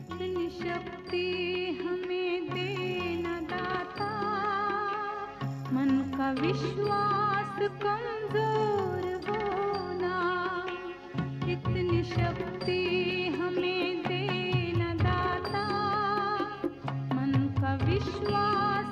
इतनी शक्ति हमें देना दाता, मन का विश्वास कमजोर होना। इतनी शक्ति हमें देना दाता, मन का विश्वास।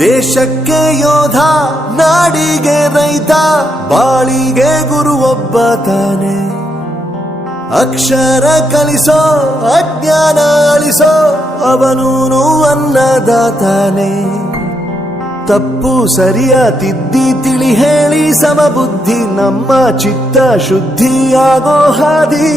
ದೇಶಕ್ಕೆ ಯೋಧ, ನಾಡಿಗೆ ರೈತ, ಬಾಳಿಗೆ ಗುರು ಒಬ್ಬ ತಾನೆ. ಅಕ್ಷರ ಕಲಿಸೋ, ಅಜ್ಞಾನ ಅಳಿಸೋ, ಅವನೂನು ಅನ್ನದಾತಾನೆ. ತಪ್ಪು ಸರಿಯ ತಿದ್ದಿ ತಿಳಿ ಹೇಳಿ ಸಮಬುದ್ಧಿ, ನಮ್ಮ ಚಿತ್ತ ಶುದ್ಧಿಯಾಗೋ ಹಾದಿ.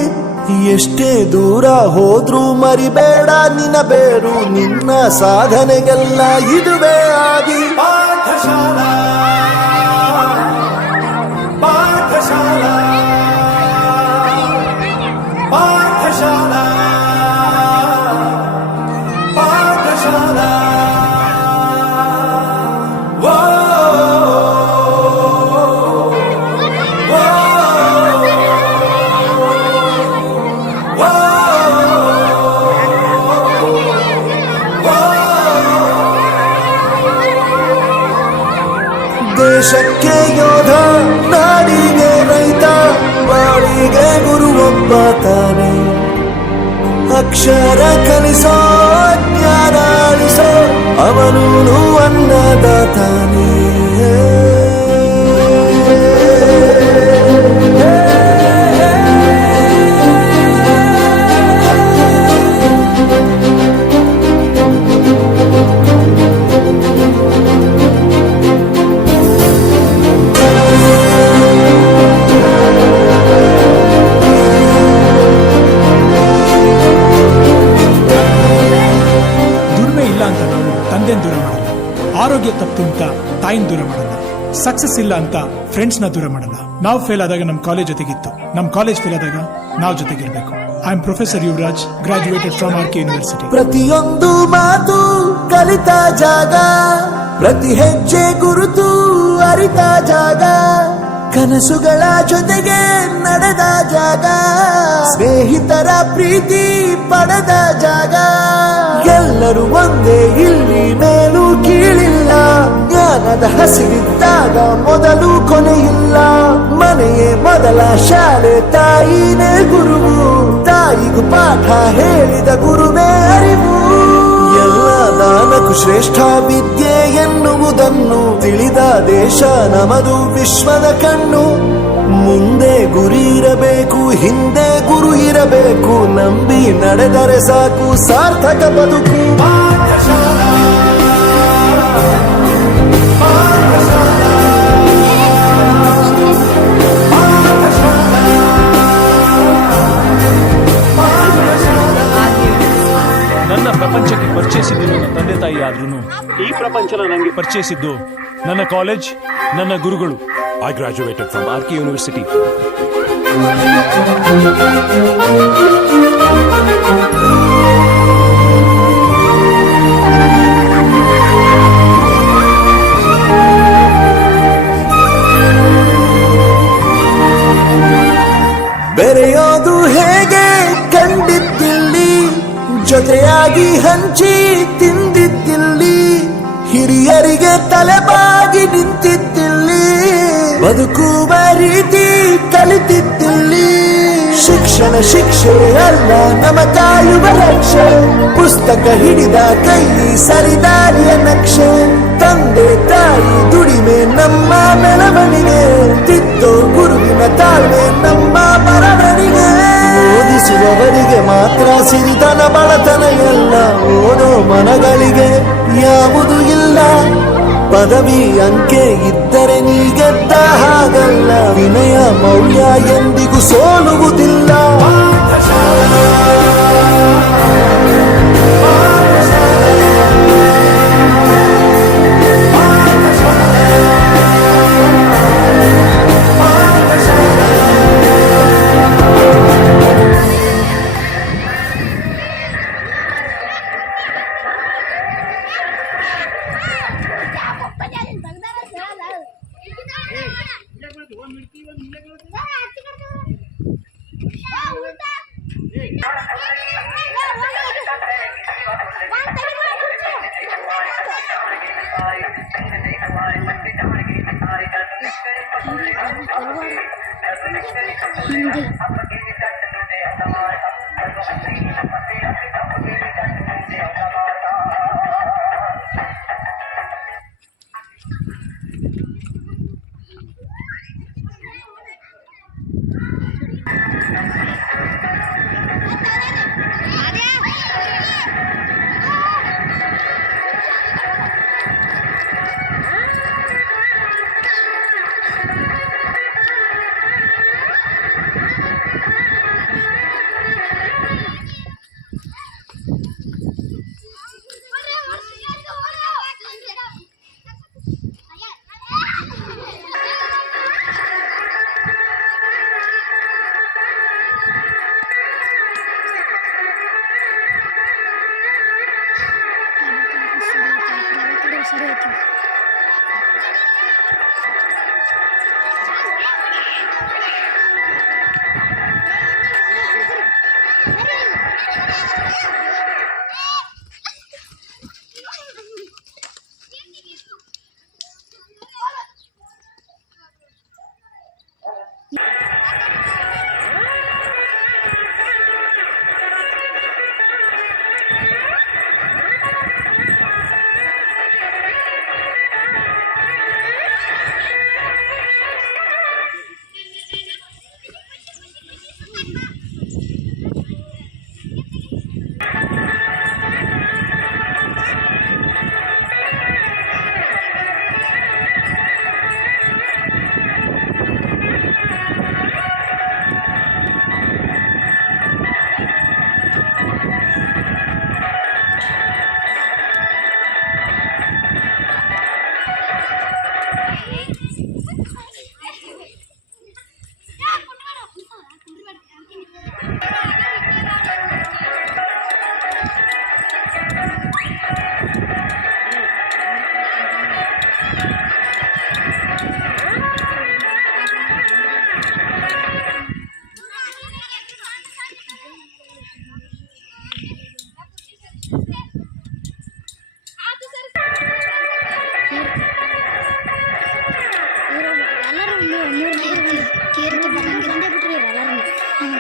ಎಷ್ಟೇ ದೂರ ಹೋದ್ರೂ ಮರಿಬೇಡ ನಿನ್ನ ಬೇರು, ನಿನ್ನ ಸಾಧನೆಗೆಲ್ಲ ಇದುವೇ ಆದಿ. ಪಾಠಶಾಲಾ ಪಾಠಶಾಲಾ ಪಾಠಶಾಲಾ ಪಾಠಶಾಲಾ. ದೇಶಕ್ಕೆ ಯೋಧ, ನಾಡಿಗೆ ರೈತ, ಬಾಳಿಗೆ ಗುರು ಒಬ್ಬ ತಾನೆ. ಅಕ್ಷರ ಕಲಿಸೋ, ಜ್ಞಾನ ಅಳಿಸೋ, ಅವನೂನು ಅನ್ನದಾತಾನೆ. ದೂರ ಮಾಡಲ್ಲ, ಆರೋಗ್ಯ ತಪ್ಪು ಅಂತ ತಾಯಿನ ದೂರ ಮಾಡಲ್ಲ, ಸಕ್ಸಸ್ ಇಲ್ಲ ಅಂತ ಫ್ರೆಂಡ್ಸ್ ನ ದೂರ ಮಾಡಲ್ಲ. ನಾವು ಫೇಲ್ ಆದಾಗ ನಮ್ ಕಾಲೇಜ್ ಜೊತೆಗಿತ್ತು, ನಮ್ ಕಾಲೇಜ್ ಫೇಲ್ ಆದಾಗ ನಾವು ಜೊತೆಗಿರ್ಬೇಕು. I am professor Yuvraj, graduated from RK university. ಪ್ರತಿಯೊಂದು ಮಾತು ಕಲಿತ ಜಾಗ, ಪ್ರತಿ ಹೆಜ್ಜೆ ಗುರುತು ಅರಿತ ಜಾಗ, ಕನಸುಗಳ ಜೊತೆಗೆ ನಡೆದ ಜಾಗ, ಸ್ನೇಹಿತರ ಪ್ರೀತಿ ಪಡೆದ ಜಾಗ. ಎಲ್ಲರೂ ಒಂದೇ, ಇಲ್ಲಿ ಮೇಲೂ ಕೀಳಿಲ್ಲ, ಜ್ಞಾನದ ಹಸಿವಿದ್ದಾಗ ಮೊದಲು ಕೊನೆಯಿಲ್ಲ. ಮನೆಯೇ ಮೊದಲ ಶಾಲೆ, ತಾಯಿನೇ ಗುರುವು, ತಾಯಿಗೂ ಪಾಠ ಹೇಳಿದ ಗುರುವೇ ಅರಿವು. ಎಲ್ಲ ದಾನಕ್ಕೂ ಶ್ರೇಷ್ಠ ವಿದ್ಯೆ ಎನ್ನುವುದನ್ನು ತಿಳಿದ ದೇಶ ನಮದು, ವಿಶ್ವದ ಕಣ್ಣು. ಮುಂದೆ ಗುರಿ ಇರಬೇಕು, ಹಿಂದೆ ಗುರು ಇರಬೇಕು, ನಂಬಿ ನಡೆದರೆ ಸಾಕು ಸಾರ್ಥಕ ಬದುಕು. ಪಾಠಶಾಲಾ ಪಾಠಶಾಲಾ ನನ್ನ ಪ್ರಪಂಚಕ್ಕೆ ಪರಿಚಯಿಸಿದ್ದು ನನ್ನ ತಂದೆ ತಾಯಿ ಆದ್ರೂ ಈ ಪ್ರಪಂಚನ ನನಗೆ ಪರಿಚಯಿಸಿದ್ದು ನನ್ನ ಕಾಲೇಜ್, ನನ್ನ ಗುರುಗಳು. I graduated from RK University. ಬೆರೆಯೋದು ಹೇಗೆ ಕಂಡಿದ್ದಿಲ್ಲಿ, ಜೊತೆಯಾಗಿ ಹಂಚಿ ತಿಂದಿದ್ದಿಲ್ಲಿ, ಹಿರಿಯರಿಗೆ ತಲೆಬಾಗಿ ನಿಂತಿದ್ದಿಲ್ಲಿ, ಬದುಕುವ ರೀತಿ ಕಲಿತಿದ್ದಿಲ್ಲಿ. ಶಿಕ್ಷಣ ಶಿಕ್ಷೆ ಅಲ್ಲ, ನಮ ಕಾಯುವ ರಕ್ಷೆ, ಪುಸ್ತಕ ಹಿಡಿದ ಕೈ ಸರಿದಾರಿಯ ನಕ್ಷೆ. ತಂದೆ ತಾಯಿ ದುಡಿಮೆ ನಮ್ಮ ಬೆಳವಣಿಗೆ, ತಿದ್ದೋ ಗುರುವಿನ ತಾಳ್ಮೆ ನಮ್ಮ ಬರವಣಿಗೆ. ಓದಿಸುವವರಿಗೆ ಮಾತ್ರ ಸಿರಿತನ ಬಡತನ ಎಲ್ಲ, ಓದೋ ಮನಗಳಿಗೆ ಯಾವುದು ಇಲ್ಲ. ಪದವಿ ಅಂಕೆ ಇದ್ದರೆ ನೀ ಗೆದ್ದ ಹಾಗಲ್ಲ, ವಿನಯ ಮೌಲ್ಯ ಎಂದಿಗೂ ಸೋಲುವುದಿಲ್ಲ. ಹಿಂದಿ ಸರಿ ಆಯ್ತು.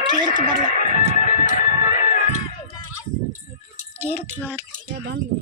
ಕೇರ್ತಿ ಬರಲ್ಲ ಕೇರ್ತಿ ಬಂದು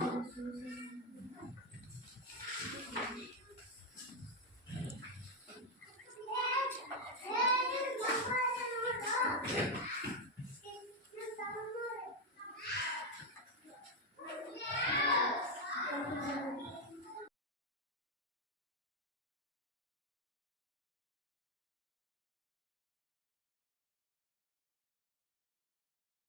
Thank you.